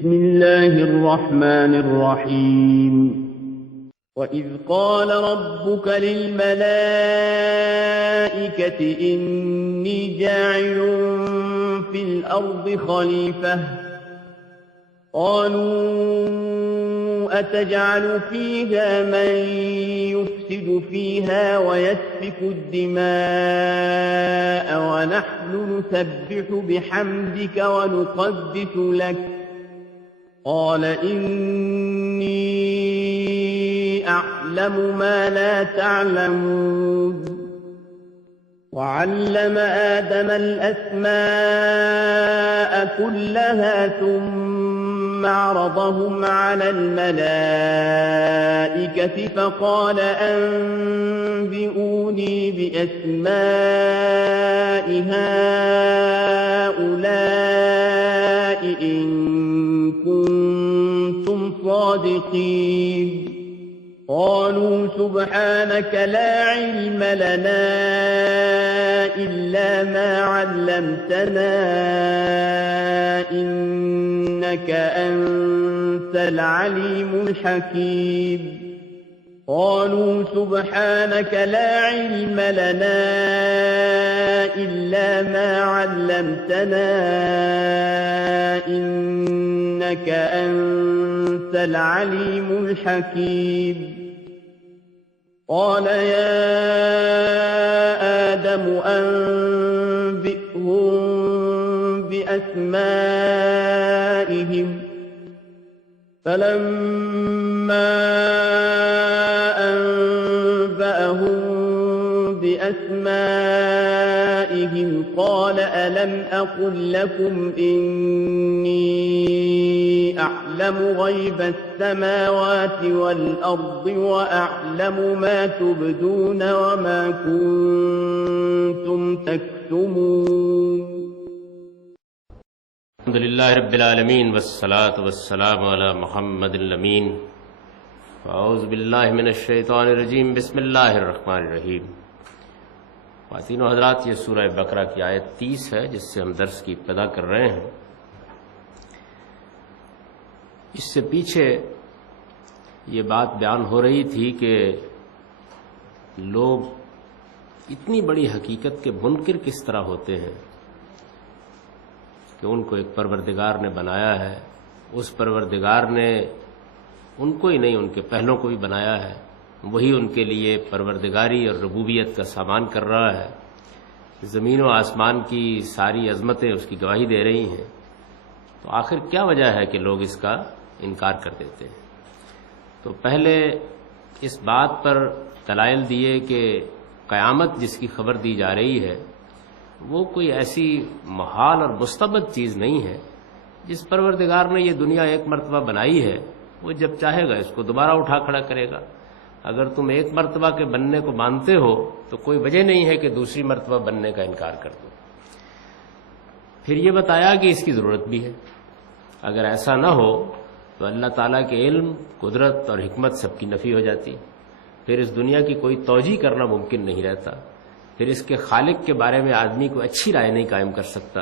بسم الله الرحمن الرحيم وَإِذْ قَالَ رَبُّكَ لِلْمَلَائِكَةِ إِنِّي جَاعِلٌ فِي الْأَرْضِ خَلِيفَةً قَالُوا أَتَجْعَلُ فِيهَا مَن يُفْسِدُ فِيهَا وَيَسْفِكُ الدِّمَاءَ وَنَحْنُ نُسَبِّحُ بِحَمْدِكَ وَنُقَدِّسُ لَكَ قَالَ إِنِّي أَعْلَمُ مَا لَا تَعْلَمُونَ وَعَلَّمَ آدَمَ الْأَسْمَاءَ كُلَّهَا ثُمَّ عَرَضَهُمْ عَلَى الْمَلَائِكَةِ فَقَالَ أَنبِئُونِي بِأَسْمَاءِ هَؤُلَاءِ إِن كُنتُمْ صَادِقِينَ قالوا سبحانك لا علم لنا إلا ما علمتنا إنك أنت العليم الحكيم قالوا سبحانك لا علم لنا إلا ما علمتنا إنك أنت العليم الحكيم قال يا آدم أنبئهم بأسمائهم فلما أنبأهم بأسمائهم قال ألم أقل لكم إني أعلم غيب السماوات والأرض وأعلم ما تبدون وما كنتم تكتمون الحمد لله رب العالمين والصلاة والسلام على محمد الأمين اعوذ باللہ من الشیطان الرجیم بسم اللہ الرحمن الرحیم خواتین و حضرات، یہ سورہ بقرہ کی آیت 30 ہے جس سے ہم درس کی ابتدا کر رہے ہیں۔ اس سے پیچھے یہ بات بیان ہو رہی تھی کہ لوگ اتنی بڑی حقیقت کے منکر کس طرح ہوتے ہیں کہ ان کو ایک پروردگار نے بنایا ہے، اس پروردگار نے ان کو ہی نہیں ان کے پہلوں کو بھی بنایا ہے، وہی ان کے لیے پروردگاری اور ربوبیت کا سامان کر رہا ہے، زمین و آسمان کی ساری عظمتیں اس کی گواہی دے رہی ہیں، تو آخر کیا وجہ ہے کہ لوگ اس کا انکار کر دیتے ہیں؟ تو پہلے اس بات پر دلائل دیے کہ قیامت جس کی خبر دی جا رہی ہے وہ کوئی ایسی محال اور مستبد چیز نہیں ہے۔ جس پروردگار نے یہ دنیا ایک مرتبہ بنائی ہے وہ جب چاہے گا اس کو دوبارہ اٹھا کھڑا کرے گا۔ اگر تم ایک مرتبہ کے بننے کو مانتے ہو تو کوئی وجہ نہیں ہے کہ دوسری مرتبہ بننے کا انکار کر دو۔ پھر یہ بتایا کہ اس کی ضرورت بھی ہے، اگر ایسا نہ ہو تو اللہ تعالیٰ کے علم، قدرت اور حکمت سب کی نفی ہو جاتی، پھر اس دنیا کی کوئی توجیہ کرنا ممکن نہیں رہتا، پھر اس کے خالق کے بارے میں آدمی کو اچھی رائے نہیں قائم کر سکتا۔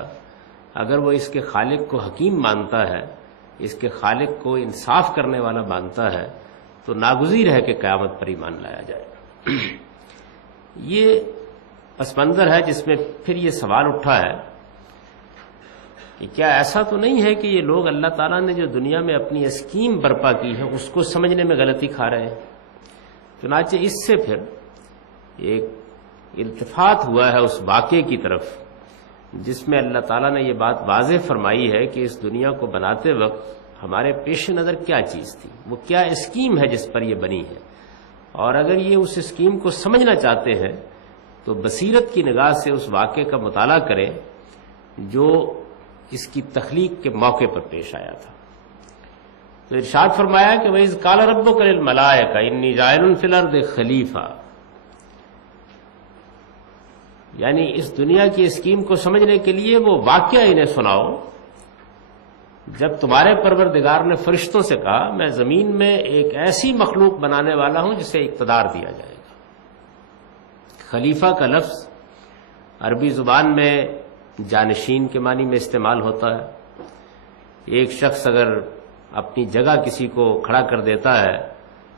اگر وہ اس کے خالق کو حکیم مانتا ہے، اس کے خالق کو انصاف کرنے والا مانتا ہے، تو ناگزیر ہے کہ قیامت پر ایمان لایا جائے۔ یہ پس منظر ہے جس میں پھر یہ سوال اٹھا ہے کہ کیا ایسا تو نہیں ہے کہ یہ لوگ اللہ تعالیٰ نے جو دنیا میں اپنی اسکیم برپا کی ہے اس کو سمجھنے میں غلطی کھا رہے ہیں؟ چنانچہ اس سے پھر ایک التفات ہوا ہے اس واقعے کی طرف جس میں اللہ تعالیٰ نے یہ بات واضح فرمائی ہے کہ اس دنیا کو بناتے وقت ہمارے پیش نظر کیا چیز تھی، وہ کیا اسکیم ہے جس پر یہ بنی ہے، اور اگر یہ اس اسکیم کو سمجھنا چاہتے ہیں تو بصیرت کی نگاہ سے اس واقعے کا مطالعہ کریں جو اس کی تخلیق کے موقع پر پیش آیا تھا۔ تو ارشاد فرمایا کہ وَإِذْ قَالَ رَبُّكَ لِلْمَلَائِكَةِ إِنِّي جَاعِلٌ فِي الْأَرْضِ خَلِيفَةً، یعنی اس دنیا کی اسکیم کو سمجھنے کے لیے وہ واقعہ انہیں سناؤ جب تمہارے پروردگار نے فرشتوں سے کہا میں زمین میں ایک ایسی مخلوق بنانے والا ہوں جسے اقتدار دیا جائے گا۔ خلیفہ کا لفظ عربی زبان میں جانشین کے معنی میں استعمال ہوتا ہے، ایک شخص اگر اپنی جگہ کسی کو کھڑا کر دیتا ہے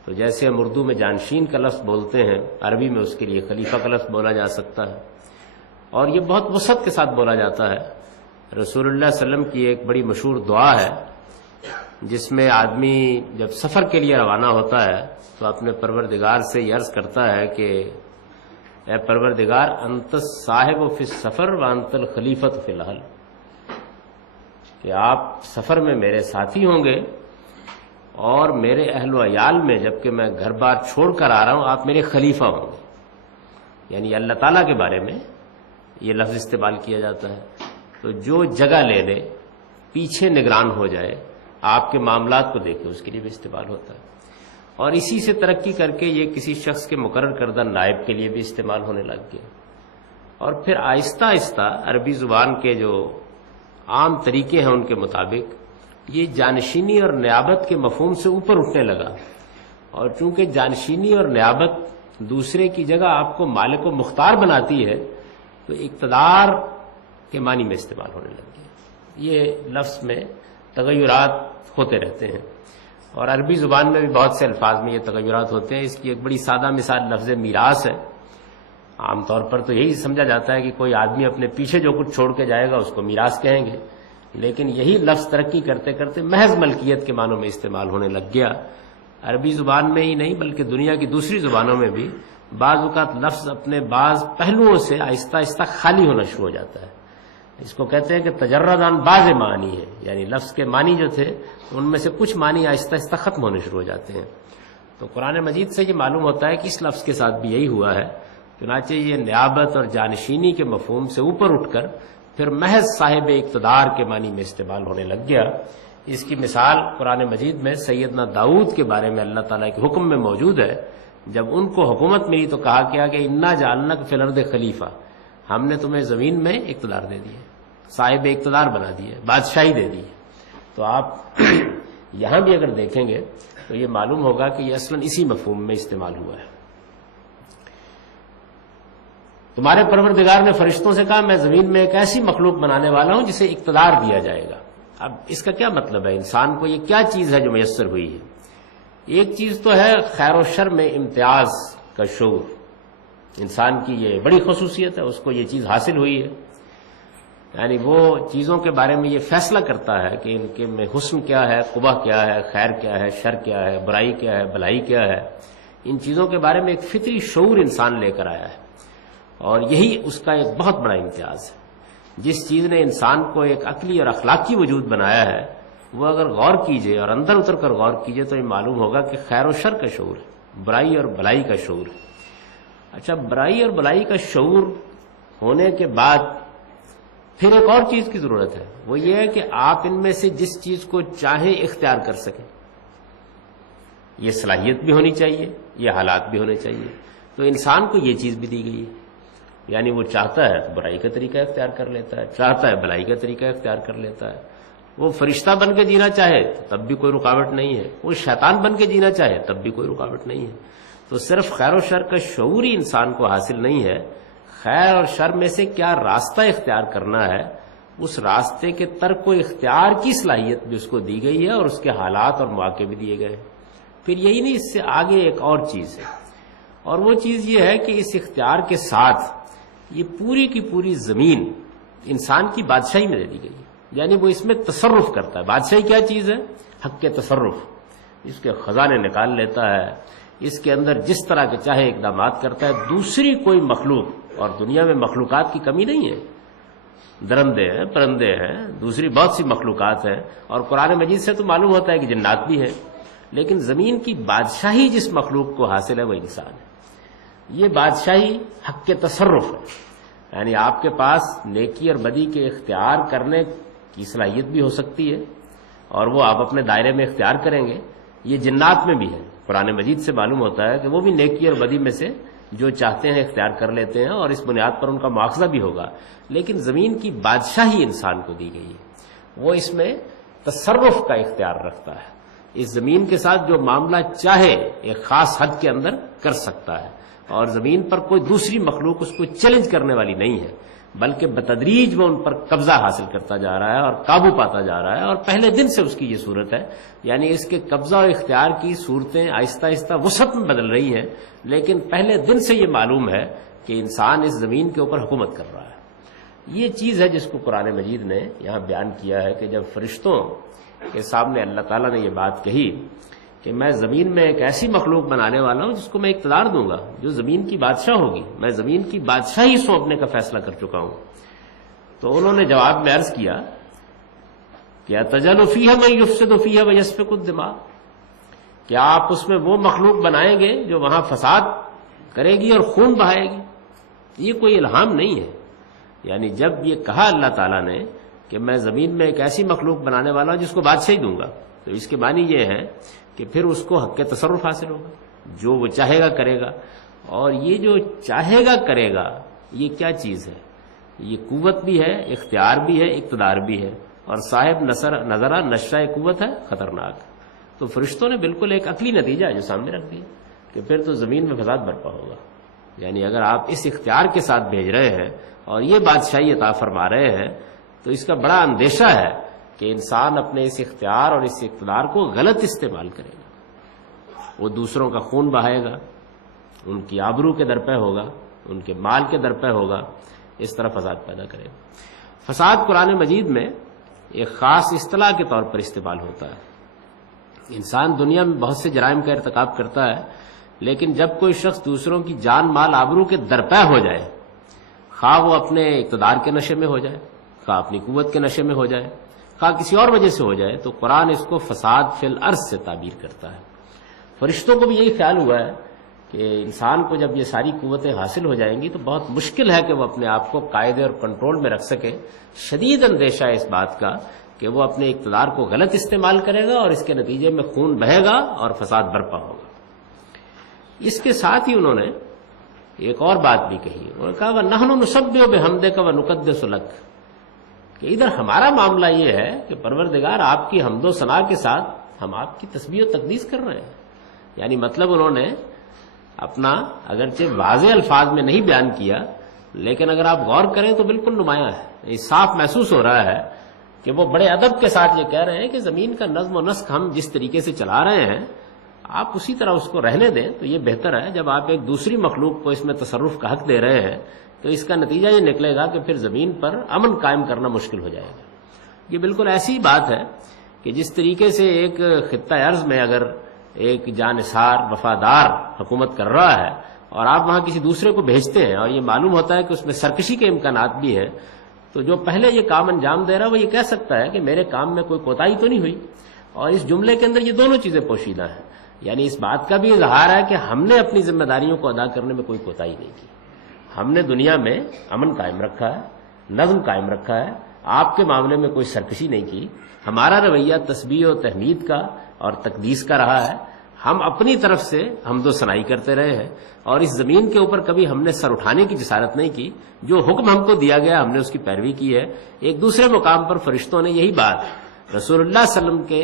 تو جیسے ہم اردو میں جانشین کا لفظ بولتے ہیں، عربی میں اس کے لیے خلیفہ کا لفظ بولا جا سکتا ہے، اور یہ بہت وسعت کے ساتھ بولا جاتا ہے۔ رسول اللہ صلی اللہ علیہ وسلم کی ایک بڑی مشہور دعا ہے جس میں آدمی جب سفر کے لیے روانہ ہوتا ہے تو اپنے پروردگار سے یہ عرض کرتا ہے کہ اے پروردگار، انت صاحب فی السفر وانت الخلیفۃ فی الاہل، کہ آپ سفر میں میرے ساتھی ہوں گے اور میرے اہل و عیال میں، جبکہ میں گھر بار چھوڑ کر آ رہا ہوں، آپ میرے خلیفہ ہوں گے۔ یعنی اللہ تعالیٰ کے بارے میں یہ لفظ استعمال کیا جاتا ہے۔ تو جو جگہ لے لے، پیچھے نگران ہو جائے، آپ کے معاملات کو دیکھے، اس کے لیے بھی استعمال ہوتا ہے، اور اسی سے ترقی کر کے یہ کسی شخص کے مقرر کردہ نائب کے لیے بھی استعمال ہونے لگ گیا، اور پھر آہستہ آہستہ عربی زبان کے جو عام طریقے ہیں ان کے مطابق یہ جانشینی اور نیابت کے مفہوم سے اوپر اٹھنے لگا، اور چونکہ جانشینی اور نیابت دوسرے کی جگہ آپ کو مالک و مختار بناتی ہے تو اقتدار کے معنی میں استعمال ہونے لگ گیا۔ یہ لفظ میں تغیرات ہوتے رہتے ہیں، اور عربی زبان میں بھی بہت سے الفاظ میں یہ تغیرات ہوتے ہیں۔ اس کی ایک بڑی سادہ مثال لفظ میراث ہے۔ عام طور پر تو یہی سمجھا جاتا ہے کہ کوئی آدمی اپنے پیچھے جو کچھ چھوڑ کے جائے گا اس کو میراث کہیں گے، لیکن یہی لفظ ترقی کرتے کرتے محض ملکیت کے معنوں میں استعمال ہونے لگ گیا۔ عربی زبان میں ہی نہیں بلکہ دنیا کی دوسری زبانوں میں بھی بعض اوقات لفظ اپنے بعض پہلوؤں سے آہستہ آہستہ خالی ہونا شروع ہو جاتا ہے۔ اس کو کہتے ہیں کہ تجرد عن بعض معنی ہے، یعنی لفظ کے معنی جو تھے ان میں سے کچھ معنی آہستہ آہستہ ختم ہونے شروع ہو جاتے ہیں۔ تو قرآن مجید سے یہ معلوم ہوتا ہے کہ اس لفظ کے ساتھ بھی یہی ہوا ہے، چنانچہ یہ نیابت اور جانشینی کے مفہوم سے اوپر اٹھ کر پھر محض صاحب اقتدار کے معنی میں استعمال ہونے لگ گیا۔ اس کی مثال قرآن مجید میں سیدنا داؤد کے بارے میں اللہ تعالیٰ کے حکم میں موجود ہے۔ جب ان کو حکومت ملی تو کہا گیا کہ انا جعلناک فی الارض خلیفہ، ہم نے تمہیں زمین میں اقتدار دے دیے، صاحب اقتدار بنا دیے، بادشاہی دے دی۔ تو آپ یہاں بھی اگر دیکھیں گے تو یہ معلوم ہوگا کہ یہ اصلاً اسی مفہوم میں استعمال ہوا ہے۔ تمہارے پروردگار نے فرشتوں سے کہا میں زمین میں ایک ایسی مخلوق بنانے والا ہوں جسے اقتدار دیا جائے گا۔ اب اس کا کیا مطلب ہے؟ انسان کو یہ کیا چیز ہے جو میسر ہوئی ہے؟ ایک چیز تو ہے خیر و شر میں امتیاز کا شعور، انسان کی یہ بڑی خصوصیت ہے، اس کو یہ چیز حاصل ہوئی ہے، یعنی وہ چیزوں کے بارے میں یہ فیصلہ کرتا ہے کہ ان کے میں حسن کیا ہے، قبح کیا ہے، خیر کیا ہے، شر کیا ہے، برائی کیا ہے، بھلائی کیا ہے۔ ان چیزوں کے بارے میں ایک فطری شعور انسان لے کر آیا ہے، اور یہی اس کا ایک بہت بڑا امتیاز ہے۔ جس چیز نے انسان کو ایک عقلی اور اخلاقی وجود بنایا ہے، وہ اگر غور کیجئے اور اندر اتر کر غور کیجئے تو یہ معلوم ہوگا کہ خیر و شر کا شعور ہے، برائی اور بھلائی کا شعور ہے۔ اچھا، برائی اور بھلائی کا شعور ہونے کے بعد پھر ایک اور چیز کی ضرورت ہے، وہ یہ ہے کہ آپ ان میں سے جس چیز کو چاہیں اختیار کر سکیں۔ یہ صلاحیت بھی ہونی چاہیے، یہ حالات بھی ہونے چاہیے۔ تو انسان کو یہ چیز بھی دی گئی ہے، یعنی وہ چاہتا ہے تو برائی کا طریقہ اختیار کر لیتا ہے، چاہتا ہے بھلائی کا طریقہ اختیار کر لیتا ہے۔ وہ فرشتہ بن کے جینا چاہے تب بھی کوئی رکاوٹ نہیں ہے، وہ شیطان بن کے جینا چاہے تب بھی کوئی رکاوٹ نہیں ہے۔ تو صرف خیر و شر کا شعور ہی انسان کو حاصل نہیں ہے، خیر اور شر میں سے کیا راستہ اختیار کرنا ہے، اس راستے کے ترک و اختیار کی صلاحیت بھی اس کو دی گئی ہے، اور اس کے حالات اور مواقع بھی دیے گئے ہیں۔ پھر یہی نہیں، اس سے آگے ایک اور چیز ہے، اور وہ چیز یہ ہے کہ اس اختیار کے ساتھ یہ پوری کی پوری زمین انسان کی بادشاہی میں دے دی گئی، یعنی وہ اس میں تصرف کرتا ہے۔ بادشاہی کیا چیز ہے؟ حق کے تصرف، اس کے خزانے نکال لیتا ہے، اس کے اندر جس طرح کے چاہے اقدامات کرتا ہے۔ دوسری کوئی مخلوق، اور دنیا میں مخلوقات کی کمی نہیں ہے، درندے ہیں، پرندے ہیں، دوسری بہت سی مخلوقات ہیں، اور قرآن مجید سے تو معلوم ہوتا ہے کہ جنات بھی ہیں، لیکن زمین کی بادشاہی جس مخلوق کو حاصل ہے وہ انسان ہے۔ یہ بادشاہی حق کے تصرف ہے، یعنی آپ کے پاس نیکی اور بدی کے اختیار کرنے کی صلاحیت بھی ہو سکتی ہے، اور وہ آپ اپنے دائرے میں اختیار کریں گے۔ یہ جنات میں بھی ہے، قرآن مجید سے معلوم ہوتا ہے کہ وہ بھی نیکی اور بدی میں سے جو چاہتے ہیں اختیار کر لیتے ہیں، اور اس بنیاد پر ان کا مواخذہ بھی ہوگا۔ لیکن زمین کی بادشاہی انسان کو دی گئی ہے، وہ اس میں تصرف کا اختیار رکھتا ہے، اس زمین کے ساتھ جو معاملہ چاہے ایک خاص حد کے اندر کر سکتا ہے، اور زمین پر کوئی دوسری مخلوق اس کو چیلنج کرنے والی نہیں ہے۔ بلکہ بتدریج وہ ان پر قبضہ حاصل کرتا جا رہا ہے اور قابو پاتا جا رہا ہے، اور پہلے دن سے اس کی یہ صورت ہے. یعنی اس کے قبضہ اور اختیار کی صورتیں آہستہ آہستہ وسعت میں بدل رہی ہیں، لیکن پہلے دن سے یہ معلوم ہے کہ انسان اس زمین کے اوپر حکومت کر رہا ہے. یہ چیز ہے جس کو قرآن مجید نے یہاں بیان کیا ہے کہ جب فرشتوں کے سامنے اللہ تعالیٰ نے یہ بات کہی کہ میں زمین میں ایک ایسی مخلوق بنانے والا ہوں جس کو میں اقتدار دوں گا، جو زمین کی بادشاہ ہوگی، میں زمین کی بادشاہی سونپنے کا فیصلہ کر چکا ہوں. تو انہوں نے جواب میں عرض کیا کہ اتجعل فیہا من یفسد فیہا ویسفک الدماء، کیا آپ اس میں وہ مخلوق بنائیں گے جو وہاں فساد کرے گی اور خون بہائے گی؟ یہ کوئی الہام نہیں ہے. یعنی جب یہ کہا اللہ تعالیٰ نے کہ میں زمین میں ایک ایسی مخلوق بنانے والا ہوں جس کو بادشاہی دوں گا، تو اس کے معنی یہ ہے کہ پھر اس کو حق تصرف حاصل ہوگا، جو وہ چاہے گا کرے گا. اور یہ جو چاہے گا کرے گا یہ کیا چیز ہے؟ یہ قوت بھی ہے، اختیار بھی ہے، اقتدار بھی ہے، اور صاحب نظرہ نشہ قوت ہے خطرناک. تو فرشتوں نے بالکل ایک عقلی نتیجہ ہے جو سامنے رکھ دیا کہ پھر تو زمین میں فساد برپا ہوگا. یعنی اگر آپ اس اختیار کے ساتھ بھیج رہے ہیں اور یہ بادشاہی عطا فرما رہے ہیں تو اس کا بڑا اندیشہ ہے کہ انسان اپنے اس اختیار اور اس اقتدار کو غلط استعمال کرے گا. وہ دوسروں کا خون بہائے گا، ان کی آبرو کے درپے ہوگا، ان کے مال کے درپے ہوگا، اس طرح فساد پیدا کرے گا. فساد قرآن مجید میں ایک خاص اصطلاح کے طور پر استعمال ہوتا ہے. انسان دنیا میں بہت سے جرائم کا ارتکاب کرتا ہے، لیکن جب کوئی شخص دوسروں کی جان مال آبرو کے درپے ہو جائے، خواہ وہ اپنے اقتدار کے نشے میں ہو جائے، خواہ اپنی قوت کے نشے میں ہو جائے، خواہ کسی اور وجہ سے ہو جائے، تو قرآن اس کو فساد فی الارض سے تعبیر کرتا ہے. فرشتوں کو بھی یہی خیال ہوا ہے کہ انسان کو جب یہ ساری قوتیں حاصل ہو جائیں گی تو بہت مشکل ہے کہ وہ اپنے آپ کو قاعدے اور کنٹرول میں رکھ سکے. شدید اندیشہ ہے اس بات کا کہ وہ اپنے اقتدار کو غلط استعمال کرے گا اور اس کے نتیجے میں خون بہے گا اور فساد برپا ہوگا. اس کے ساتھ ہی انہوں نے ایک اور بات بھی کہی، انہوں نے کہا وَنَحْنُ نُسَبِّحُ بِحَمْدِكَ وَنُقَدِّسُ لَكَ، کہ ادھر ہمارا معاملہ یہ ہے کہ پروردگار آپ کی حمد و ثنا کے ساتھ ہم آپ کی تسبیح و تقدیس کر رہے ہیں. یعنی مطلب انہوں نے اپنا اگرچہ واضح الفاظ میں نہیں بیان کیا، لیکن اگر آپ غور کریں تو بالکل نمایاں ہے. یہ صاف محسوس ہو رہا ہے کہ وہ بڑے ادب کے ساتھ یہ کہہ رہے ہیں کہ زمین کا نظم و نسق ہم جس طریقے سے چلا رہے ہیں آپ اسی طرح اس کو رہنے دیں تو یہ بہتر ہے. جب آپ ایک دوسری مخلوق کو اس میں تصرف کا حق دے رہے ہیں تو اس کا نتیجہ یہ نکلے گا کہ پھر زمین پر امن قائم کرنا مشکل ہو جائے گا. یہ بالکل ایسی بات ہے کہ جس طریقے سے ایک خطہ ارض میں اگر ایک جانثار وفادار حکومت کر رہا ہے اور آپ وہاں کسی دوسرے کو بھیجتے ہیں اور یہ معلوم ہوتا ہے کہ اس میں سرکشی کے امکانات بھی ہیں، تو جو پہلے یہ کام انجام دے رہا ہے وہ یہ کہہ سکتا ہے کہ میرے کام میں کوئی کوتاہی تو نہیں ہوئی. اور اس جملے کے اندر یہ دونوں چیزیں پوشیدہ ہیں. یعنی اس بات کا بھی اظہار ہے کہ ہم نے اپنی ذمہ داریوں کو ادا کرنے میں کوئی کوتاہی نہیں کی. ہم نے دنیا میں امن قائم رکھا ہے، نظم قائم رکھا ہے، آپ کے معاملے میں کوئی سرکشی نہیں کی. ہمارا رویہ تسبیح و تحمید کا اور تقدیس کا رہا ہے. ہم اپنی طرف سے حمد و ثنائی کرتے رہے ہیں اور اس زمین کے اوپر کبھی ہم نے سر اٹھانے کی جسارت نہیں کی. جو حکم ہم کو دیا گیا ہم نے اس کی پیروی کی ہے. ایک دوسرے مقام پر فرشتوں نے یہی بات رسول اللہ صلی اللہ علیہ وسلم کے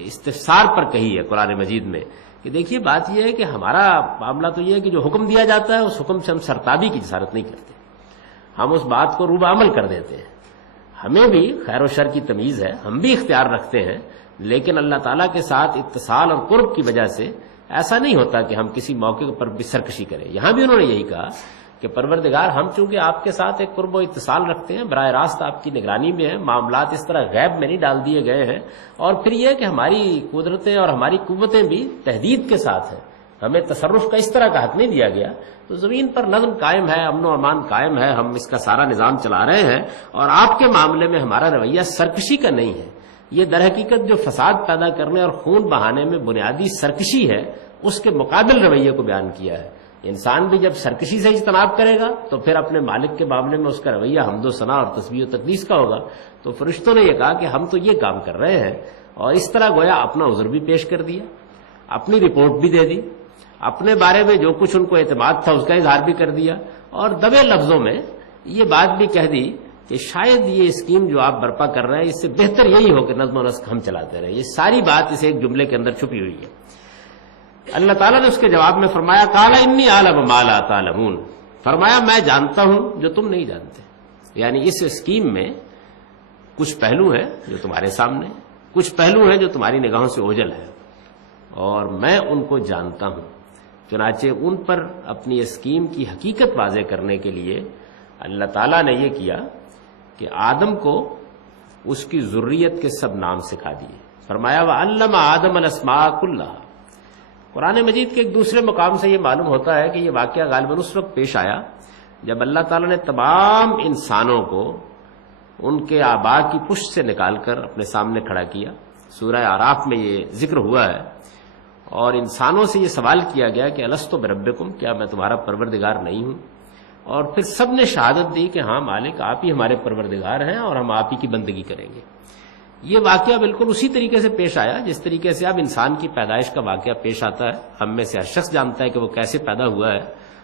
استفسار پر کہی ہے قرآن مجید میں کہ دیکھیے بات یہ ہے کہ ہمارا معاملہ تو یہ ہے کہ جو حکم دیا جاتا ہے اس حکم سے ہم سرتابی کی جسارت نہیں کرتے، ہم اس بات کو روبہ عمل کر دیتے ہیں. ہمیں بھی خیر و شر کی تمیز ہے، ہم بھی اختیار رکھتے ہیں، لیکن اللہ تعالیٰ کے ساتھ اتصال اور قرب کی وجہ سے ایسا نہیں ہوتا کہ ہم کسی موقع پر بھی سرکشی کریں. یہاں بھی انہوں نے یہی کہا کہ پروردگار ہم چونکہ آپ کے ساتھ ایک قرب و اتصال رکھتے ہیں، براہ راست آپ کی نگرانی میں ہیں، معاملات اس طرح غیب میں نہیں ڈال دیے گئے ہیں، اور پھر یہ کہ ہماری قدرتیں اور ہماری قوتیں بھی تحدید کے ساتھ ہیں، ہمیں تصرف کا اس طرح کا حق نہیں دیا گیا، تو زمین پر نظم قائم ہے، امن و امان قائم ہے، ہم اس کا سارا نظام چلا رہے ہیں، اور آپ کے معاملے میں ہمارا رویہ سرکشی کا نہیں ہے. یہ در حقیقت جو فساد پیدا کرنے اور خون بہانے میں بنیادی سرکشی ہے اس کے مقابل رویے کو بیان کیا ہے. انسان بھی جب سرکشی سے اجتناب کرے گا تو پھر اپنے مالک کے معاملے میں اس کا رویہ حمد و ثنا اور تسبیح و تقدیس کا ہوگا. تو فرشتوں نے یہ کہا کہ ہم تو یہ کام کر رہے ہیں، اور اس طرح گویا اپنا عذر بھی پیش کر دیا، اپنی رپورٹ بھی دے دی، اپنے بارے میں جو کچھ ان کو اعتماد تھا اس کا اظہار بھی کر دیا، اور دبے لفظوں میں یہ بات بھی کہہ دی کہ شاید یہ اسکیم جو آپ برپا کر رہے ہیں اس سے بہتر یہی ہو کہ نظم و نسق ہم چلاتے رہیں. یہ ساری بات اس ایک جملے کے اندر چھپی ہوئی ہے. اللہ تعالیٰ نے اس کے جواب میں فرمایا قال انی اعلم ما لا تعلمون، فرمایا میں جانتا ہوں جو تم نہیں جانتے. یعنی اس اسکیم میں کچھ پہلو ہیں جو تمہارے سامنے، کچھ پہلو ہیں جو تمہاری نگاہوں سے اوجھل ہے، اور میں ان کو جانتا ہوں۔ چنانچہ ان پر اپنی اسکیم کی حقیقت واضح کرنے کے لیے اللہ تعالیٰ نے یہ کیا کہ آدم کو اس کی ذریت کے سب نام سکھا دیے۔ فرمایا وَعَلَّمَ آدَمَ الْأَسْمَاءَ كُلَّهَا۔ قرآن مجید کے ایک دوسرے مقام سے یہ معلوم ہوتا ہے کہ یہ واقعہ غالباً اس وقت پیش آیا جب اللہ تعالیٰ نے تمام انسانوں کو ان کے آباء کی پشت سے نکال کر اپنے سامنے کھڑا کیا۔ سورہ اعراف میں یہ ذکر ہوا ہے، اور انسانوں سے یہ سوال کیا گیا کہ الستو بربکم، کیا میں تمہارا پروردگار نہیں ہوں؟ اور پھر سب نے شہادت دی کہ ہاں مالک آپ ہی ہمارے پروردگار ہیں اور ہم آپ ہی کی بندگی کریں گے۔ یہ واقعہ بالکل اسی طریقے سے پیش آیا جس طریقے سے اب انسان کی پیدائش کا واقعہ پیش آتا ہے۔ ہم میں سے ہر شخص جانتا ہے کہ وہ کیسے پیدا ہوا ہے،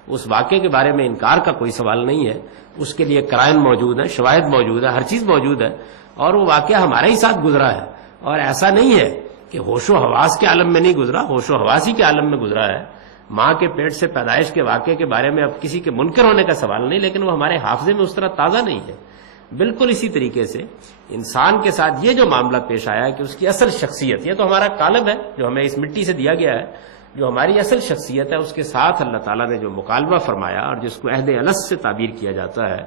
اس واقعے کے بارے میں انکار کا کوئی سوال نہیں ہے، اس کے لیے قرائن موجود ہیں، شواہد موجود ہے، ہر چیز موجود ہے، اور وہ واقعہ ہمارے ہی ساتھ گزرا ہے۔ اور ایسا نہیں ہے کہ ہوش و حواس کے عالم میں نہیں گزرا، ہوش و حواسی کے عالم میں گزرا ہے۔ ماں کے پیٹ سے پیدائش کے واقعے کے بارے میں اب کسی کے منکر ہونے کا سوال نہیں، لیکن وہ ہمارے حافظے میں اس طرح تازہ نہیں ہے۔ بالکل اسی طریقے سے انسان کے ساتھ یہ جو معاملہ پیش آیا ہے کہ اس کی اصل شخصیت، یہ تو ہمارا قالب ہے جو ہمیں اس مٹی سے دیا گیا ہے، جو ہماری اصل شخصیت ہے، اس کے ساتھ اللہ تعالیٰ نے جو مکالمہ فرمایا اور جس کو عہد الست سے تعبیر کیا جاتا ہے،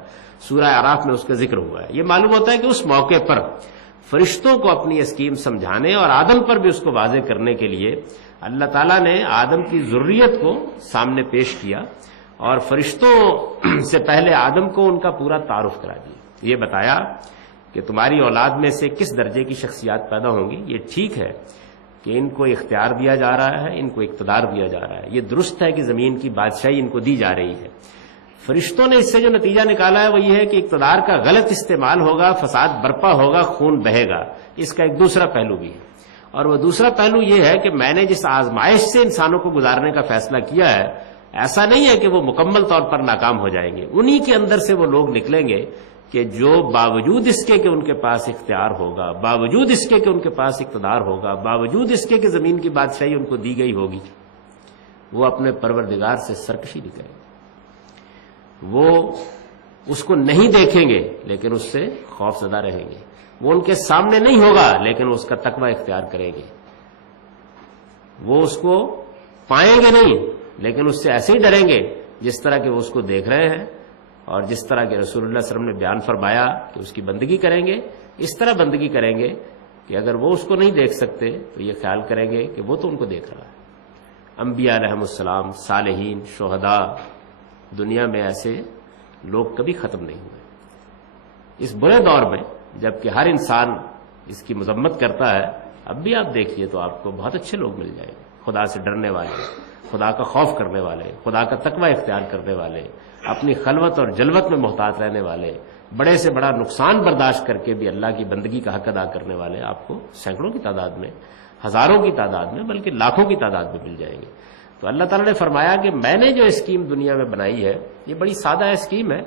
سورہ اعراف میں اس کا ذکر ہوا ہے۔ یہ معلوم ہوتا ہے کہ اس موقع پر فرشتوں کو اپنی اسکیم سمجھانے اور آدم پر بھی اس کو واضح کرنے کے لیے اللہ تعالیٰ نے آدم کی ذریت کو سامنے پیش کیا، اور فرشتوں سے پہلے آدم کو ان کا پورا تعارف کرا دیا۔ یہ بتایا کہ تمہاری اولاد میں سے کس درجے کی شخصیات پیدا ہوں گی۔ یہ ٹھیک ہے کہ ان کو اختیار دیا جا رہا ہے، ان کو اقتدار دیا جا رہا ہے، یہ درست ہے کہ زمین کی بادشاہی ان کو دی جا رہی ہے۔ فرشتوں نے اس سے جو نتیجہ نکالا ہے وہ یہ ہے کہ اقتدار کا غلط استعمال ہوگا، فساد برپا ہوگا، خون بہے گا۔ اس کا ایک دوسرا پہلو بھی ہے، اور وہ دوسرا پہلو یہ ہے کہ میں نے جس آزمائش سے انسانوں کو گزارنے کا فیصلہ کیا ہے، ایسا نہیں ہے کہ وہ مکمل طور پر ناکام ہو جائیں گے۔ انہی کے اندر سے وہ لوگ نکلیں گے کہ جو باوجود اس کے کہ ان کے پاس اختیار ہوگا، باوجود اس کے کہ ان کے پاس اقتدار ہوگا، باوجود اس کے کہ زمین کی بادشاہی ان کو دی گئی ہوگی، وہ اپنے پروردگار سے سرکشی نہیں کریں گے۔ وہ اس کو نہیں دیکھیں گے لیکن اس سے خوف زدہ رہیں گے۔ وہ ان کے سامنے نہیں ہوگا لیکن اس کا تقوی اختیار کریں گے۔ وہ اس کو پائیں گے نہیں لیکن اس سے ایسے ہی ڈریں گے جس طرح کہ وہ اس کو دیکھ رہے ہیں، اور جس طرح کہ رسول اللہ صلی اللہ علیہ وسلم نے بیان فرمایا کہ اس کی بندگی کریں گے، اس طرح بندگی کریں گے کہ اگر وہ اس کو نہیں دیکھ سکتے تو یہ خیال کریں گے کہ وہ تو ان کو دیکھ رہا ہے۔ انبیاء علیہم السلام، صالحین، شہداء، دنیا میں ایسے لوگ کبھی ختم نہیں ہوئے۔ اس برے دور میں جبکہ ہر انسان اس کی مذمت کرتا ہے، اب بھی آپ دیکھیے تو آپ کو بہت اچھے لوگ مل جائیں گے، خدا سے ڈرنے والے، خدا کا خوف کرنے والے، خدا کا تقوی اختیار کرنے والے، اپنی خلوت اور جلوت میں محتاط رہنے والے، بڑے سے بڑا نقصان برداشت کر کے بھی اللہ کی بندگی کا حق ادا کرنے والے آپ کو سینکڑوں کی تعداد میں، ہزاروں کی تعداد میں، بلکہ لاکھوں کی تعداد میں مل جائیں گے۔ تو اللہ تعالیٰ نے فرمایا کہ میں نے جو اسکیم دنیا میں بنائی ہے یہ بڑی سادہ اسکیم ہے،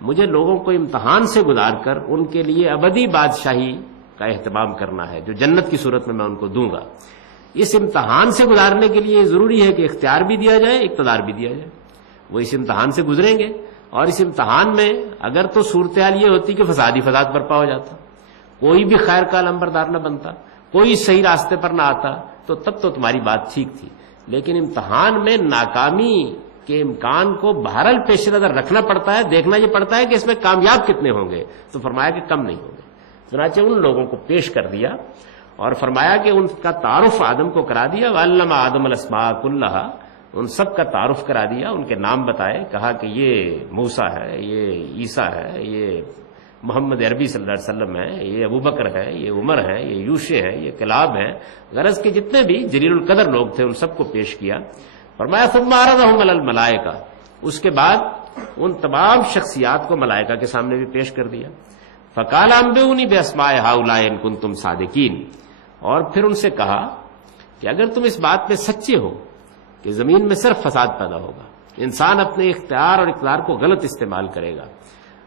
مجھے لوگوں کو امتحان سے گزار کر ان کے لیے ابدی بادشاہی کا اہتمام کرنا ہے جو جنت کی صورت میں ان کو دوں گا۔ اس امتحان سے گزارنے کے لیے ضروری ہے کہ اختیار بھی دیا جائے، اقتدار بھی دیا جائے۔ وہ اس امتحان سے گزریں گے، اور اس امتحان میں اگر تو صورتحال یہ ہوتی کہ فسادی فساد برپا ہو جاتا، کوئی بھی خیر کا علمبردار نہ بنتا، کوئی صحیح راستے پر نہ آتا، تو تب تو تمہاری بات ٹھیک تھی۔ لیکن امتحان میں ناکامی کے امکان کو بہرحال پیش نظر رکھنا پڑتا ہے، دیکھنا یہ پڑتا ہے کہ اس میں کامیاب کتنے ہوں گے، تو فرمایا کہ کم نہیں ہوں گے۔ چنانچہ ان لوگوں کو پیش کر دیا اور فرمایا کہ ان کا تعارف آدم کو کرا دیا، وَعَلَّمَ آدَمَ الْأَسْمَاءَ كُلَّهَا، ان سب کا تعارف کرا دیا، ان کے نام بتائے، کہا کہ یہ موسیٰ ہے، یہ عیسیٰ ہے، یہ محمد عربی صلی اللہ علیہ وسلم ہے، یہ ابوبکر ہے، یہ عمر ہے، یہ یوشع ہے، یہ کلاب ہے، غرض کے جتنے بھی جلیل القدر لوگ تھے ان سب کو پیش کیا۔ فرمایا ثم عرضهم علی الملائکہ، اس کے بعد ان تمام شخصیات کو ملائکہ کے سامنے بھی پیش کر دیا۔ فقال انبئونی باسماء ہؤلاء ان کنتم صادقین، اور پھر ان سے کہا کہ اگر تم اس بات میں سچے ہو کہ زمین میں صرف فساد پیدا ہوگا، انسان اپنے اختیار اور اقتدار کو غلط استعمال کرے گا،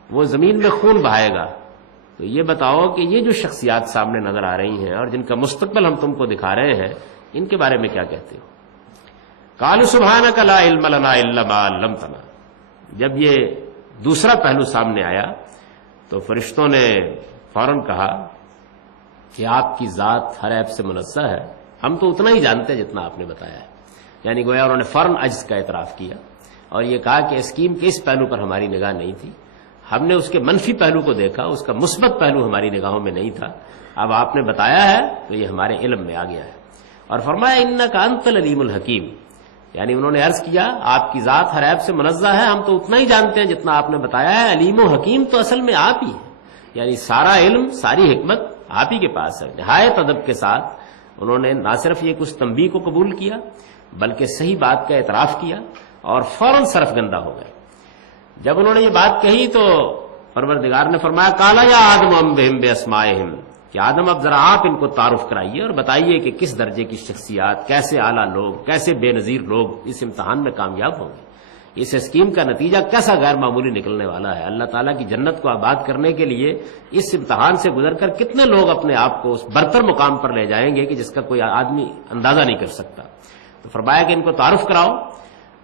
وہ زمین میں خون بہائے گا، تو یہ بتاؤ کہ یہ جو شخصیات سامنے نظر آ رہی ہیں اور جن کا مستقبل ہم تم کو دکھا رہے ہیں، ان کے بارے میں کیا کہتے ہو؟ قالوا سبحانک لا علم لنا الا ما علمتنا۔ جب یہ دوسرا پہلو سامنے آیا تو فرشتوں نے فوراً کہا کہ آپ کی ذات ہر عیب سے منزہ ہے، ہم تو اتنا ہی جانتے ہیں جتنا آپ نے بتایا ہے. یعنی گویا انہوں نے فوراً عجز کا اعتراف کیا اور یہ کہا کہ اسکیم کے اس پہلو پر ہماری نگاہ نہیں تھی، ہم نے اس کے منفی پہلو کو دیکھا، اس کا مثبت پہلو ہماری نگاہوں میں نہیں تھا، اب آپ نے بتایا ہے تو یہ ہمارے علم میں آ گیا ہے. اور فرمایا انک انت العلیم الحکیم، یعنی انہوں نے عرض کیا آپ کی ذات ہر عیب سے منزہ ہے، ہم تو اتنا ہی جانتے ہیں جتنا آپ نے بتایا ہے، علیم و حکیم تو اصل میں آپ ہی ہے، یعنی سارا علم ساری حکمت آپ ہی کے پاس ہے. نہایت ادب کے ساتھ انہوں نے نہ صرف یہ کچھ تنبیہ کو قبول کیا بلکہ صحیح بات کا اعتراف کیا اور فوراً صرف گندہ ہو گئے. جب انہوں نے یہ بات کہی تو پروردگار نے فرمایا قالا یا آدم انبئہم باسمائہم، کہ آدم اب ذرا آپ ان کو تعارف کرائیے اور بتائیے کہ کس درجے کی شخصیات، کیسے اعلیٰ لوگ، کیسے بے نظیر لوگ اس امتحان میں کامیاب ہوں گے، اس اسکیم کا نتیجہ کیسا غیر معمولی نکلنے والا ہے. اللہ تعالیٰ کی جنت کو آباد کرنے کے لیے اس امتحان سے گزر کر کتنے لوگ اپنے آپ کو اس برتر مقام پر لے جائیں گے کہ جس کا کوئی آدمی اندازہ نہیں کر سکتا. تو فرمایا کہ ان کو تعارف کراؤ.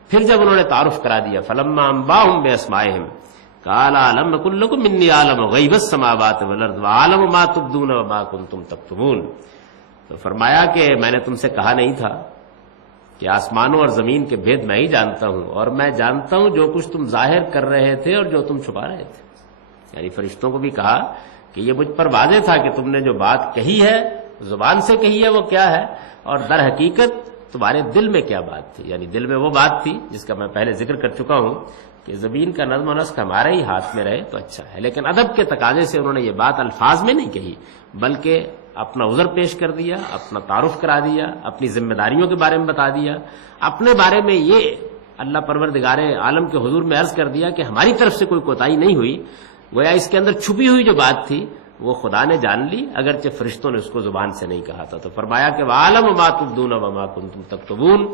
پھر جب انہوں نے تعارف کرا دیا فلما انباہم باسمائہم قال الم اقل لکم انی اعلم غیب السماوات والارض واعلم ما تبدون وما کنتم تکتمون، تو فرمایا کہ میں نے تم سے کہا نہیں تھا کہ آسمانوں اور زمین کے بھید میں ہی جانتا ہوں، اور میں جانتا ہوں جو کچھ تم ظاہر کر رہے تھے اور جو تم چھپا رہے تھے. یعنی فرشتوں کو بھی کہا کہ یہ مجھ پر واضح تھا کہ تم نے جو بات کہی ہے زبان سے کہی ہے وہ کیا ہے، اور در حقیقت تمہارے دل میں کیا بات تھی. یعنی دل میں وہ بات تھی جس کا میں پہلے ذکر کر چکا ہوں کہ زمین کا نظم و نسق ہمارے ہی ہاتھ میں رہے تو اچھا ہے. لیکن ادب کے تقاضے سے انہوں نے یہ بات الفاظ میں نہیں کہی بلکہ اپنا عذر پیش کر دیا، اپنا تعارف کرا دیا، اپنی ذمہ داریوں کے بارے میں بتا دیا، اپنے بارے میں یہ اللہ پروردگار عالم کے حضور میں عرض کر دیا کہ ہماری طرف سے کوئی کوتاہی نہیں ہوئی. گویا اس کے اندر چھپی ہوئی جو بات تھی وہ خدا نے جان لی، اگرچہ فرشتوں نے اس کو زبان سے نہیں کہا تھا. تو فرمایا کہ وَعَلَمُ مَا تُبْدُونَ وَمَا كُنتُمْ تَكْتُمُونَ،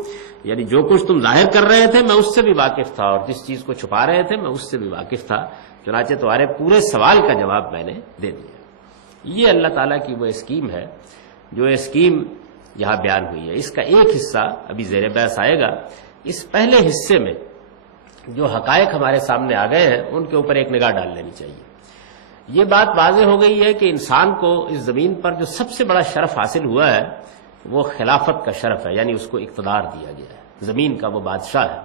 یعنی جو کچھ تم ظاہر کر رہے تھے میں اس سے بھی واقف تھا، اور جس چیز کو چھپا رہے تھے میں اس سے بھی واقف تھا. چنانچہ تمہارے پورے سوال کا جواب میں نے دے دیا. یہ اللہ تعالیٰ کی وہ اسکیم ہے جو اسکیم یہاں بیان ہوئی ہے. اس کا ایک حصہ ابھی زیر بحث آئے گا. اس پہلے حصے میں جو حقائق ہمارے سامنے آ گئے ہیں ان کے اوپر ایک نگاہ ڈال لینی چاہیے. یہ بات واضح ہو گئی ہے کہ انسان کو اس زمین پر جو سب سے بڑا شرف حاصل ہوا ہے وہ خلافت کا شرف ہے، یعنی اس کو اقتدار دیا گیا ہے. زمین کا وہ بادشاہ ہے،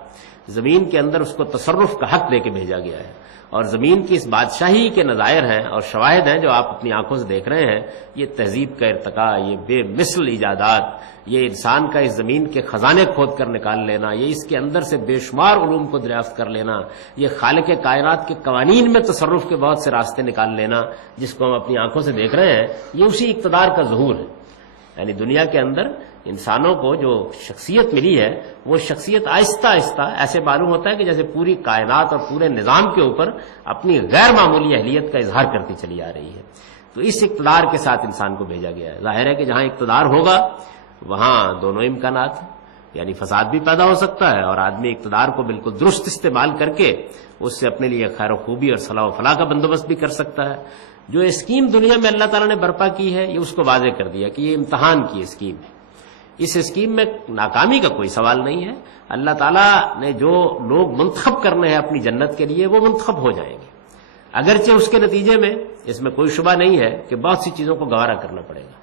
زمین کے اندر اس کو تصرف کا حق دے کے بھیجا گیا ہے، اور زمین کی اس بادشاہی کے نظائر ہیں اور شواہد ہیں جو آپ اپنی آنکھوں سے دیکھ رہے ہیں. یہ تہذیب کا ارتقاء، یہ بے مثل ایجادات، یہ انسان کا اس زمین کے خزانے کھود کر نکال لینا، یہ اس کے اندر سے بے شمار علوم کو دریافت کر لینا، یہ خالق کائنات کے قوانین میں تصرف کے بہت سے راستے نکال لینا جس کو ہم اپنی آنکھوں سے دیکھ رہے ہیں، یہ اسی اقتدار کا ظہور ہے. یعنی دنیا کے اندر انسانوں کو جو شخصیت ملی ہے وہ شخصیت آہستہ آہستہ ایسے معلوم ہوتا ہے کہ جیسے پوری کائنات اور پورے نظام کے اوپر اپنی غیر معمولی اہلیت کا اظہار کرتی چلی آ رہی ہے. تو اس اقتدار کے ساتھ انسان کو بھیجا گیا ہے. ظاہر ہے کہ جہاں اقتدار ہوگا وہاں دونوں امکانات ہیں، یعنی فساد بھی پیدا ہو سکتا ہے اور آدمی اقتدار کو بالکل درست استعمال کر کے اس سے اپنے لیے خیر و خوبی اور صلاح و فلاح کا بندوبست بھی کر سکتا ہے. جو اسکیم دنیا میں اللہ تعالیٰ نے برپا کی ہے یہ اس کو واضح کر دیا کہ یہ امتحان کی اسکیم ہے. اس اسکیم میں ناکامی کا کوئی سوال نہیں ہے. اللہ تعالیٰ نے جو لوگ منتخب کرنے ہیں اپنی جنت کے لیے وہ منتخب ہو جائیں گے، اگرچہ اس کے نتیجے میں اس میں کوئی شبہ نہیں ہے کہ بہت سی چیزوں کو گوارا کرنا پڑے گا.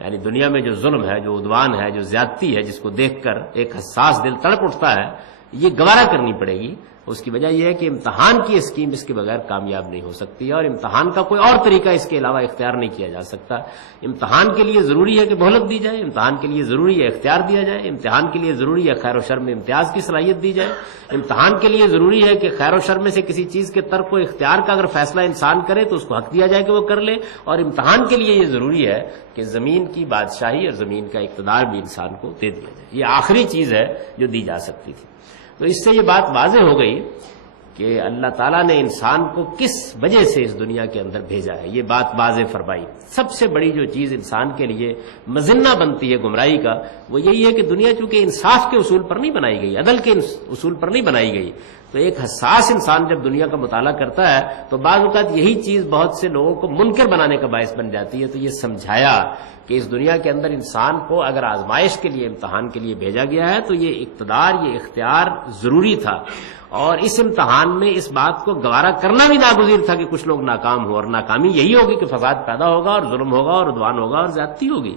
یعنی دنیا میں جو ظلم ہے، جو عدوان ہے، جو زیادتی ہے، جس کو دیکھ کر ایک حساس دل تڑپ اٹھتا ہے، یہ گوارا کرنی پڑے گی. اس کی وجہ یہ ہے کہ امتحان کی اسکیم اس کے بغیر کامیاب نہیں ہو سکتی، اور امتحان کا کوئی اور طریقہ اس کے علاوہ اختیار نہیں کیا جا سکتا. امتحان کے لیے ضروری ہے کہ مہلت دی جائے، امتحان کے لیے ضروری ہے اختیار دیا جائے، امتحان کے لیے ضروری ہے خیر و شر میں امتیاز کی صلاحیت دی جائے، امتحان کے لیے ضروری ہے کہ خیر و شر میں سے کسی چیز کے ترک و اختیار کا اگر فیصلہ انسان کرے تو اس کو حق دیا جائے کہ وہ کر لے، اور امتحان کے لیے یہ ضروری ہے کہ زمین کی بادشاہی اور زمین کا اقتدار بھی انسان کو دے دیا جائے. یہ آخری چیز ہے جو دی جا سکتی تھی. تو اس سے یہ بات واضح ہو گئی کہ اللہ تعالیٰ نے انسان کو کس وجہ سے اس دنیا کے اندر بھیجا ہے. یہ بات واضح فرمائی. سب سے بڑی جو چیز انسان کے لیے مظنہ بنتی ہے گمراہی کا وہ یہی ہے کہ دنیا چونکہ انصاف کے اصول پر نہیں بنائی گئی، عدل کے اصول پر نہیں بنائی گئی، تو ایک حساس انسان جب دنیا کا مطالعہ کرتا ہے تو بعض اوقات یہی چیز بہت سے لوگوں کو منکر بنانے کا باعث بن جاتی ہے. تو یہ سمجھایا کہ اس دنیا کے اندر انسان کو اگر آزمائش کے لیے، امتحان کے لیے بھیجا گیا ہے تو یہ اقتدار، یہ اختیار ضروری تھا. اور اس امتحان میں اس بات کو گوارا کرنا بھی ناگزیر تھا کہ کچھ لوگ ناکام ہو، اور ناکامی یہی ہوگی کہ فساد پیدا ہوگا اور ظلم ہوگا اور عدوان ہوگا اور زیادتی ہوگی.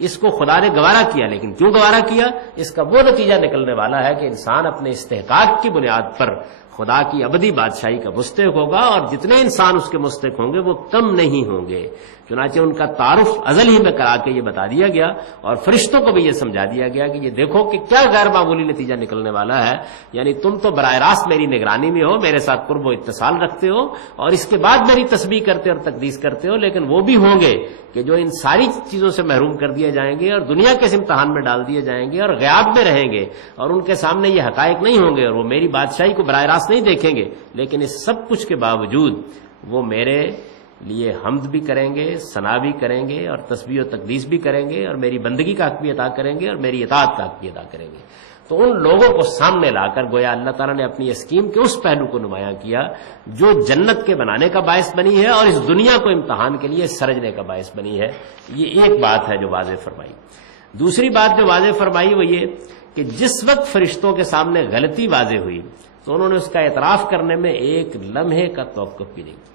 اس کو خدا نے گوارا کیا، لیکن کیوں گوارا کیا؟ اس کا وہ نتیجہ نکلنے والا ہے کہ انسان اپنے استحقاق کی بنیاد پر خدا کی ابدی بادشاہی کا مستحق ہوگا، اور جتنے انسان اس کے مستحق ہوں گے وہ کم نہیں ہوں گے. چنانچہ ان کا تعارف ازل ہی میں کرا کے یہ بتا دیا گیا، اور فرشتوں کو بھی یہ سمجھا دیا گیا کہ یہ دیکھو کہ کیا غیر معمولی نتیجہ نکلنے والا ہے. یعنی تم تو براہ راست میری نگرانی میں ہو، میرے ساتھ قرب و اتصال رکھتے ہو، اور اس کے بعد میری تسبیح کرتے اور تقدیس کرتے ہو، لیکن وہ بھی ہوں گے کہ جو ان ساری چیزوں سے محروم کر دیے جائیں گے اور دنیا کے اس امتحان میں ڈال دیے جائیں گے اور غیاب میں رہیں گے، اور ان کے سامنے یہ حقائق نہیں ہوں گے اور وہ میری بادشاہی کو براہ راست نہیں دیکھیں گے، لیکن اس سب کچھ کے باوجود وہ میرے لیے حمد بھی کریں گے، ثنا بھی کریں گے، اور تسبیح و تقدیس بھی کریں گے، اور میری بندگی کا حق بھی ادا کریں گے، اور میری اطاعت کا حق بھی ادا کریں گے. تو ان لوگوں کو سامنے لا کر گویا اللہ تعالیٰ نے اپنی اسکیم کے اس پہلو کو نمایاں کیا جو جنت کے بنانے کا باعث بنی ہے اور اس دنیا کو امتحان کے لیے سرجنے کا باعث بنی ہے. یہ ایک بات ہے جو واضح فرمائی. دوسری بات جو واضح فرمائی وہ یہ کہ جس وقت فرشتوں کے سامنے غلطی واضح ہوئی تو انہوں نے اس کا اعتراف کرنے میں ایک لمحے کا توقف بھی نہیں کیا.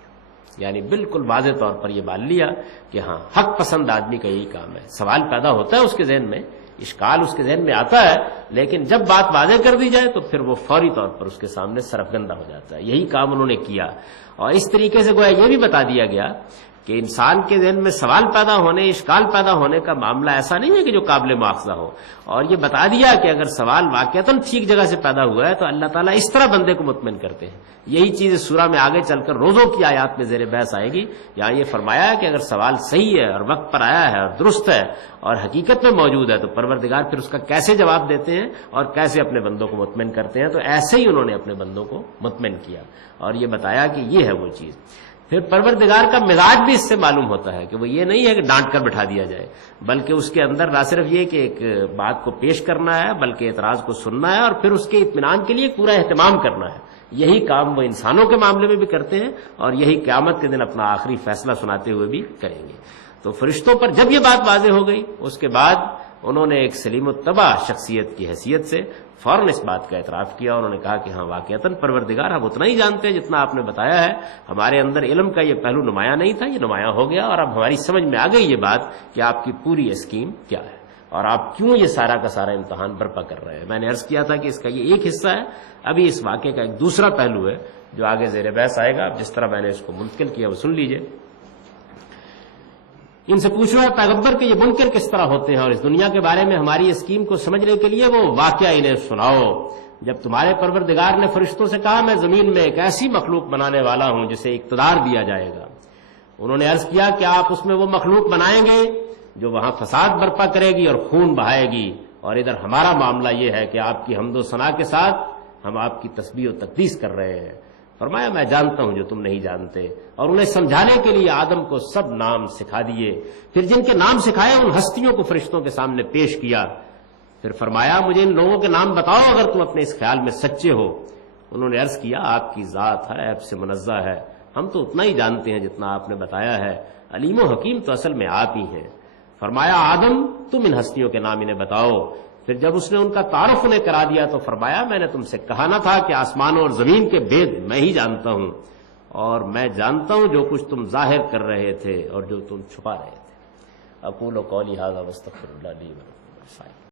یعنی بالکل واضح طور پر یہ مان لیا کہ ہاں حق پسند آدمی کا یہی کام ہے. سوال پیدا ہوتا ہے اس کے ذہن میں، اشکال اس کے ذہن میں آتا ہے، لیکن جب بات واضح کر دی جائے تو پھر وہ فوری طور پر اس کے سامنے سرفگندہ ہو جاتا ہے. یہی کام انہوں نے کیا، اور اس طریقے سے گویا یہ بھی بتا دیا گیا کہ انسان کے ذہن میں سوال پیدا ہونے، اشکال پیدا ہونے کا معاملہ ایسا نہیں ہے کہ جو قابل مواخذہ ہو. اور یہ بتا دیا کہ اگر سوال واقعتاً ٹھیک جگہ سے پیدا ہوا ہے تو اللہ تعالیٰ اس طرح بندے کو مطمئن کرتے ہیں. یہی چیز اس سورہ میں آگے چل کر روزوں کی آیات میں زیر بحث آئے گی. یہاں یہ فرمایا ہے کہ اگر سوال صحیح ہے اور وقت پر آیا ہے اور درست ہے اور حقیقت میں موجود ہے تو پروردگار پھر اس کا کیسے جواب دیتے ہیں اور کیسے اپنے بندوں کو مطمئن کرتے ہیں. تو ایسے ہی انہوں نے اپنے بندوں کو مطمئن کیا اور یہ بتایا کہ یہ ہے وہ چیز. پھر پروردگار کا مزاج بھی اس سے معلوم ہوتا ہے کہ وہ یہ نہیں ہے کہ ڈانٹ کر بٹھا دیا جائے، بلکہ اس کے اندر نہ صرف یہ کہ ایک بات کو پیش کرنا ہے بلکہ اعتراض کو سننا ہے اور پھر اس کے اطمینان کے لیے پورا اہتمام کرنا ہے. یہی کام وہ انسانوں کے معاملے میں بھی کرتے ہیں اور یہی قیامت کے دن اپنا آخری فیصلہ سناتے ہوئے بھی کریں گے. تو فرشتوں پر جب یہ بات واضح ہو گئی اس کے بعد انہوں نے ایک سلیم الطبع شخصیت کی حیثیت سے فوراً اس بات کا اعتراف کیا. انہوں نے کہا کہ ہاں واقعتاً پروردگار ہم اتنا ہی جانتے ہیں جتنا آپ نے بتایا ہے، ہمارے اندر علم کا یہ پہلو نمایاں نہیں تھا، یہ نمایاں ہو گیا، اور اب ہماری سمجھ میں آ گئی یہ بات کہ آپ کی پوری اسکیم کیا ہے اور آپ کیوں یہ سارا کا سارا امتحان برپا کر رہے ہیں. میں نے عرض کیا تھا کہ اس کا یہ ایک حصہ ہے، ابھی اس واقعے کا ایک دوسرا پہلو ہے جو آگے زیر بحث آئے گا. اب جس طرح میں نے اس کو منتقل کیا وہ سن لیجئے. ان سے پوچھو ہے پیغمبر کہ یہ منکر کس طرح ہوتے ہیں اور اس دنیا کے بارے میں ہماری اسکیم کو سمجھنے کے لیے وہ واقعہ انہیں سناؤ جب تمہارے پروردگار نے فرشتوں سے کہا میں زمین میں ایک ایسی مخلوق بنانے والا ہوں جسے اقتدار دیا جائے گا. انہوں نے عرض کیا کہ آپ اس میں وہ مخلوق بنائیں گے جو وہاں فساد برپا کرے گی اور خون بہائے گی، اور ادھر ہمارا معاملہ یہ ہے کہ آپ کی حمد و ثنا کے ساتھ ہم آپ کی تسبیح و تقدیس کر رہے ہیں. فرمایا میں جانتا ہوں جو تم نہیں جانتے، اور انہیں سمجھانے کے لیے آدم کو سب نام سکھا دیے. پھر جن کے نام سکھائے ان ہستیوں کو فرشتوں کے سامنے پیش کیا. پھر فرمایا مجھے ان لوگوں کے نام بتاؤ اگر تم اپنے اس خیال میں سچے ہو. انہوں نے عرض کیا آپ کی ذات ہے عیب سے منزہ ہے، ہم تو اتنا ہی جانتے ہیں جتنا آپ نے بتایا ہے، علیم و حکیم تو اصل میں آپ ہی ہیں. فرمایا آدم تم ان ہستیوں کے نام انہیں بتاؤ. پھر جب اس نے ان کا تعارف انہیں کرا دیا تو فرمایا میں نے تم سے کہا نہ تھا کہ آسمانوں اور زمین کے بید میں ہی جانتا ہوں، اور میں جانتا ہوں جو کچھ تم ظاہر کر رہے تھے اور جو تم چھپا رہے تھے. اقول قولی ھذا واستغفر اللہ لی ولکم.